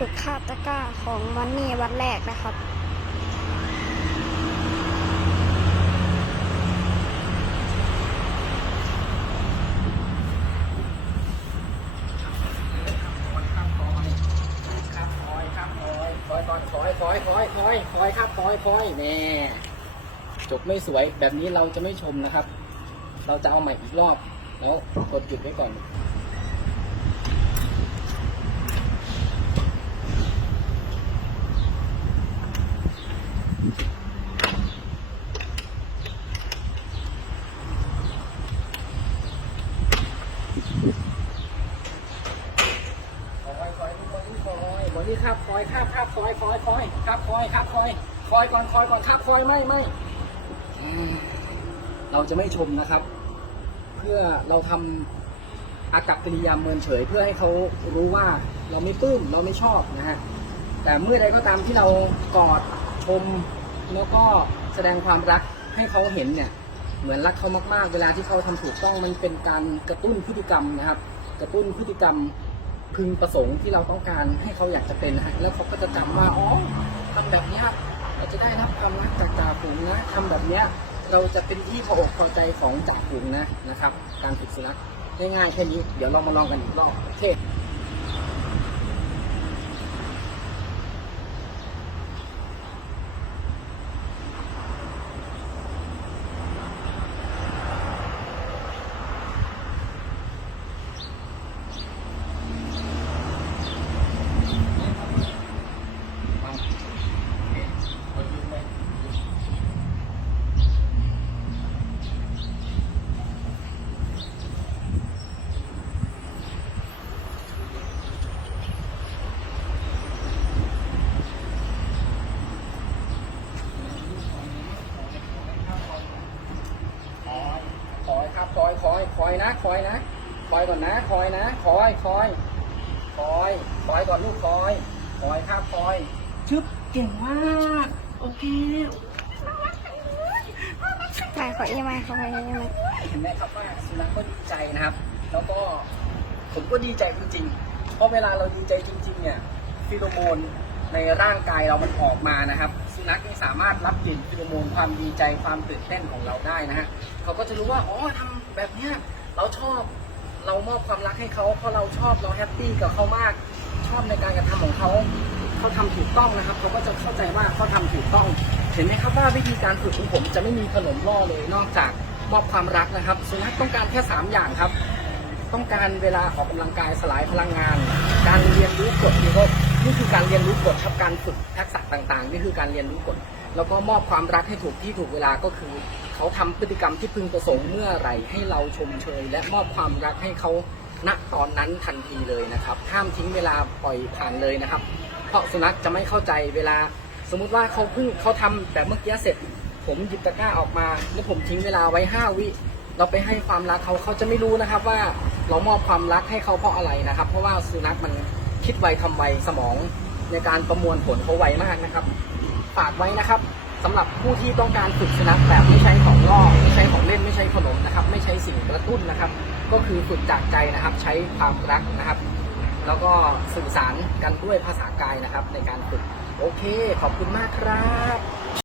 ฝึกคาตะกร้าของมันนี่วันแรกนะครับครับคอยครับคอยคอยก่อนคอยคอยคอยคอยคอยครับคอยคอยแน่จบไม่สวยแบบนี้เราจะไม่ชมนะครับ เราจะเอาใหม่อีกรอบ แล้วกดหยุดไว้ก่อน คอยคอยทุกคนค อยวันนี้ครับคอยครับครับคอยคอยคอยครับคอยครับคอยคอยก่อนคอยก่อนครับคอยไม่ไม่เราจะไม่ชมนะครับ เพื่อเราทำอากับกิริยาเมินเฉย เพื่อให้เขารู้ว่าเราไม่ปลื้มเราไม่ชอบนะฮะแต่เมื่อใดก็ตามที่เรากอดชมแล้วก็แสดงความรักให้เขาเห็นเนี่ย เหมือนรักเขามากๆ เวลาที่เขาทำถูกต้องมันเป็นการกระตุ้นพฤติกรรมนะครับ กระตุ้นพฤติกรรม พึงประสงค์ที่เราต้องการให้เขาอยากจะเป็นนะฮะแล้วเขาก็จะจำว่าอ๋อทำแบบนี้เราจะได้รับความรักจากจ่าฝูงนะทำแบบเนี้ยเราจะเป็นที่พออกพอใจของจ่าฝูงนะนะครับ การฝึกสุนัขง่ายๆแค่นี้เดี๋ยวเรามาลองกันอีกรอบโอเคมาโอเคกดหยุดเลยคอย คอยครับคอยคอยคอยนะคอยนะคอยก่อนนะคอยนะคอยคอยคอยคอยก่อนลูกคอยคอยครับคอยชึบเก่งมากโอเคไม่ขออีไม่ขออีไม่เห็นไหมครับว่าสุนัขก็ดีใจนะครับ แล้วก็ผมก็ดีใจจริงๆเพราะเวลาเราดีใจจริง ๆ เนี่ยฟีโรโมน ในร่างกายเรามันออกมานะครับ สุนัขนี่สามารถรับกลิ่นฟีโรโมนความดีใจความตื่นเต้นของเราได้นะฮะเขาก็จะรู้ว่าอ๋อทำแบบเนี้ยเราชอบเรามอบความรักให้เขาเพราะเราชอบเราแฮปปี้กับเขามากชอบในการกระทำของเขาเขาทำถูกต้องนะครับเขาก็จะเข้าใจว่าเขาทำถูกต้อง เห็นไหมครับว่าวิธีการฝึกของผมจะไม่มีขนมล่อเลยนอกจากมอบความรักนะครับสุนัขต้องการแค่สามอย่างครับ ต้องการเวลาออกกำลังกายสลายพลังงาน การเรียนรู้กฎนี่ก็ นี่คือการเรียนรู้กฎครับการฝึกทักษะต่างๆ นี่คือการเรียนรู้กฎแล้วก็มอบความรักให้ถูกที่ถูกเวลาก็คือ เขาทำพฤติกรรมที่พึงประสงค์เมื่อไหร่ให้เราชมเชย และมอบความรักให้เขาณตอนนั้นทันทีเลยนะครับห้ามทิ้งเวลาปล่อยผ่านเลยนะครับ เพราะสุนัขจะไม่เข้าใจเวลา สมมุติว่าเขาเพิ่งเขาทำแบบเมื่อกี้เสร็จ ผมหยิบตะกร้าออกมาแล้วผมทิ้งเวลาไว้ห้าวิเราไปให้ความรักเขาเขาจะไม่รู้นะครับว่าเรามอบความรักให้เขาเพราะอะไรนะครับ เพราะว่าสุนัขมัน คิดไวทำไวสมองในการประมวลผลเขาไวมากนะครับ ฝากไว้นะครับสำหรับผู้ที่ต้องการฝึกสุนัขแบบไม่ใช้ของล่อไม่ใช้ของเล่นไม่ใช้ขนมนะครับ ไม่ใช้สิ่งกระตุ้นนะครับ ก็คือฝึกจากใจนะครับ ใช้ความรักนะครับ แล้วก็สื่อสารกันด้วยภาษากายนะครับ ในการฝึกโอเค ขอบคุณมากครับ